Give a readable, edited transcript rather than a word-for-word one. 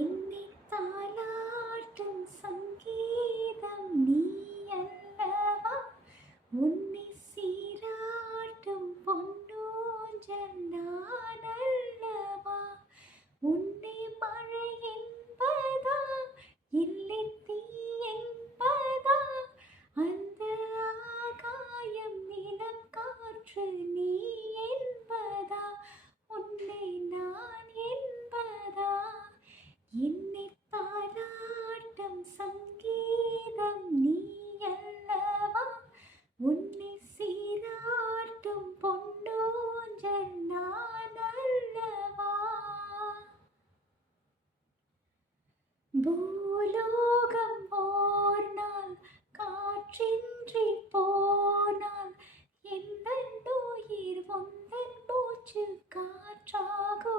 என்னை தாலாட்டும் சங்கீதம் நீ அல்லவா, உன்னை சீராட்டும் பொன்னூஞ்சல் நான் அல்லவா, உன்னை மழை என்பதா இல்லை தீ என்பதா, அந்த ஆகாயம் நிலம் காற்று நீ என்பதா, உன்னை நான் என்பதா, என்னை தாலாட்டும் சங்கீதம் நீ அல்லவா, உன்னை சீராட்டும் பொன்னூஞ்சல் நான் அல்லவா. பூலோகம் ஓர் நாள் காற்றின்றி போனால் எந்த உயிர் உந்தன் மூச்சு காற்றாகும்.